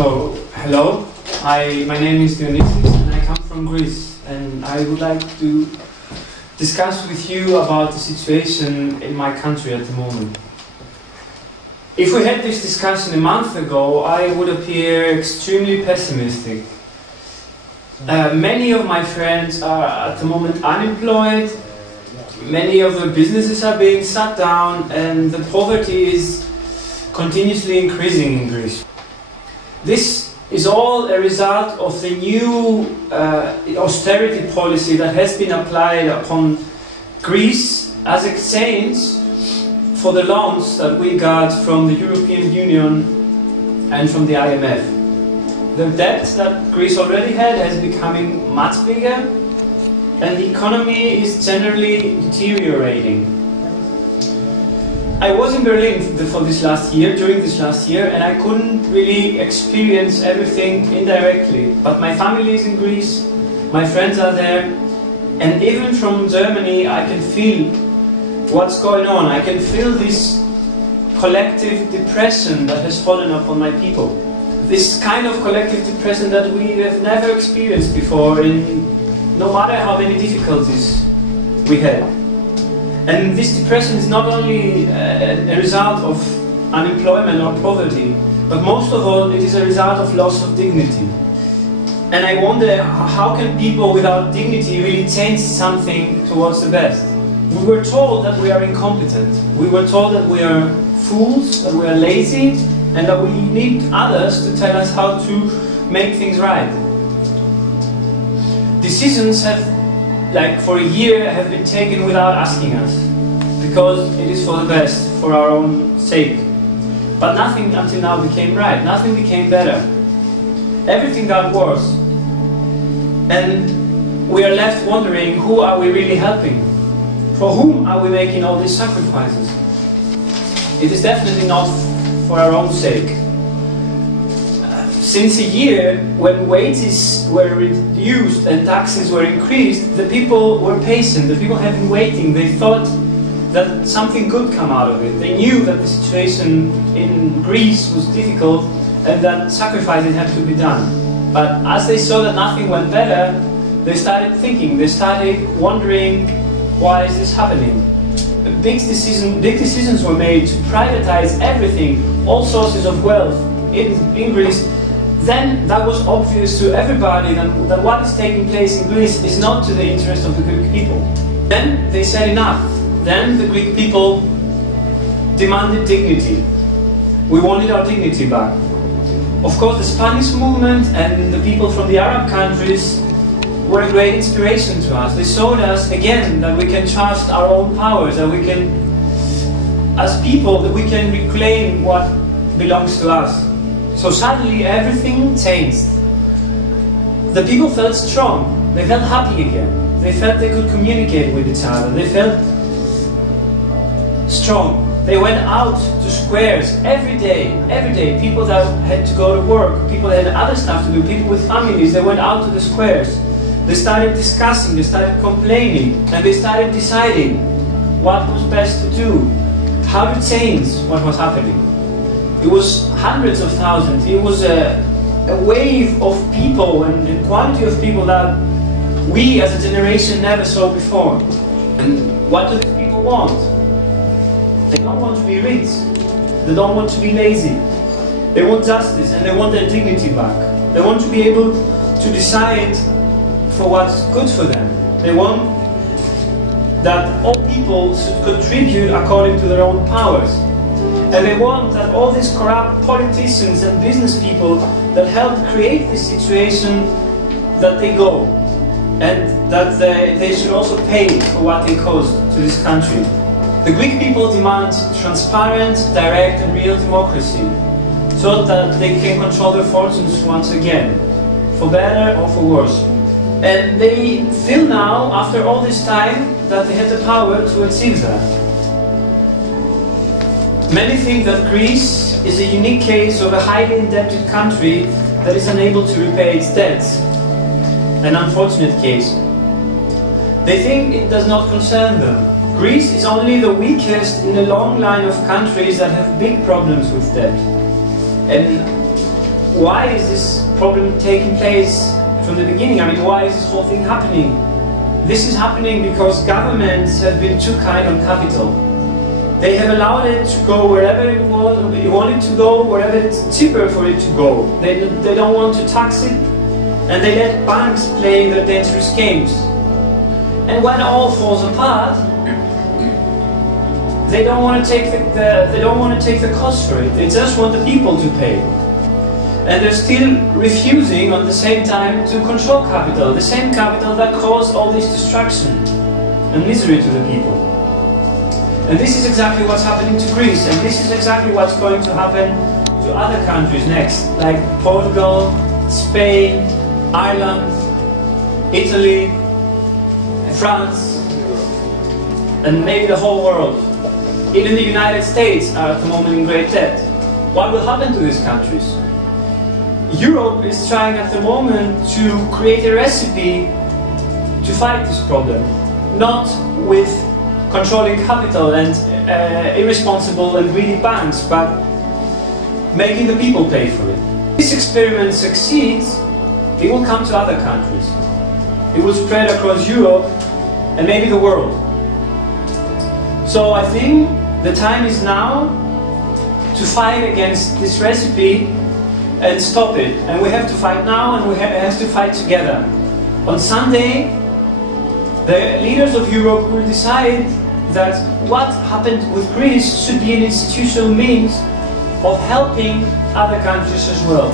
So, hello, my name is Dionysus and I come from Greece, and I would like to discuss with you about the situation in my country at the moment. If we had this discussion a month ago, I would appear extremely pessimistic. Many of my friends are at the moment unemployed, many of the businesses are being shut down, and the poverty is continuously increasing in Greece. This is all a result of the new austerity policy that has been applied upon Greece as exchange for the loans that we got from the European Union and from the IMF. The debt that Greece already had is becoming much bigger, and the economy is generally deteriorating. I was in Berlin during this last year, and I couldn't really experience everything indirectly. But my family is in Greece, my friends are there, and even from Germany I can feel what's going on. I can feel this collective depression that has fallen upon my people. This kind of collective depression that we have never experienced before, no matter how many difficulties we had. And this depression is not only a result of unemployment or poverty, but most of all it is a result of loss of dignity. And I wonder, how can people without dignity really change something towards the best? We were told that we are incompetent. We were told that we are fools, that we are lazy, and that we need others to tell us how to make things right. Decisions for a year have been taken without asking us, because it is for the best, for our own sake. But nothing until now became right, nothing became better. Everything got worse. And we are left wondering, who are we really helping? For whom are we making all these sacrifices? It is definitely not for our own sake. Since a year, when wages were reduced and taxes were increased, the people were patient, the people have been waiting. They thought that something good come out of it. They knew that the situation in Greece was difficult and that sacrifices had to be done. But as they saw that nothing went better, they started thinking, they started wondering, why is this happening? Big decisions were made to privatize everything, all sources of wealth in Greece. Then that was obvious to everybody that what is taking place in Greece is not to the interest of the Greek people. Then they said enough. Then the Greek people demanded dignity. We wanted our dignity back. Of course, the Spanish movement and the people from the Arab countries were a great inspiration to us. They showed us again that we can trust our own powers, that we can, as people, that we can reclaim what belongs to us. So suddenly everything changed. The people felt strong, they felt happy again. They felt they could communicate with each other, they felt strong. They went out to squares every day. People that had to go to work, people that had other stuff to do, people with families, they went out to the squares. They started discussing, they started complaining, and they started deciding what was best to do, how to change what was happening. It was hundreds of thousands. It was a wave of people and quantity of people that we as a generation never saw before. And what do these people want? They don't want to be rich. They don't want to be lazy. They want justice and they want their dignity back. They want to be able to decide for what's good for them. They want that all people should contribute according to their own powers. And they want that all these corrupt politicians and business people that helped create this situation, that they go. And that they should also pay for what they caused to this country. The Greek people demand transparent, direct and real democracy, so that they can control their fortunes once again, for better or for worse. And they feel now, after all this time, that they have the power to achieve that. Many think that Greece is a unique case of a highly indebted country that is unable to repay its debts. An unfortunate case. They think it does not concern them. Greece is only the weakest in a long line of countries that have big problems with debt. And why is this problem taking place from the beginning? I mean, why is this whole thing happening? This is happening because governments have been too kind on capital. They have allowed it to go wherever it wanted to go, wherever it's cheaper for it to go. They don't want to tax it, and they let banks play their dangerous games. And when all falls apart, they don't want to take the cost for it. They just want the people to pay. And they're still refusing at the same time to control capital, the same capital that caused all this destruction and misery to the people. And this is exactly what's happening to Greece, and this is exactly what's going to happen to other countries next, like Portugal, Spain, Ireland, Italy, France, and maybe the whole world. Even the United States are at the moment in great debt. What will happen to these countries? Europe is trying at the moment to create a recipe to fight this problem, not with controlling capital and irresponsible and greedy banks, but making the people pay for it. If this experiment succeeds, it will come to other countries. It will spread across Europe and maybe the world. So I think the time is now to fight against this recipe and stop it. And we have to fight now, and we have to fight together. On Sunday, the leaders of Europe will decide that what happened with Greece should be an institutional means of helping other countries as well.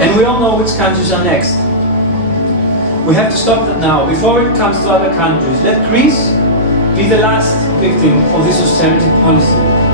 And we all know which countries are next. We have to stop that now, before it comes to other countries. Let Greece be the last victim of this austerity policy.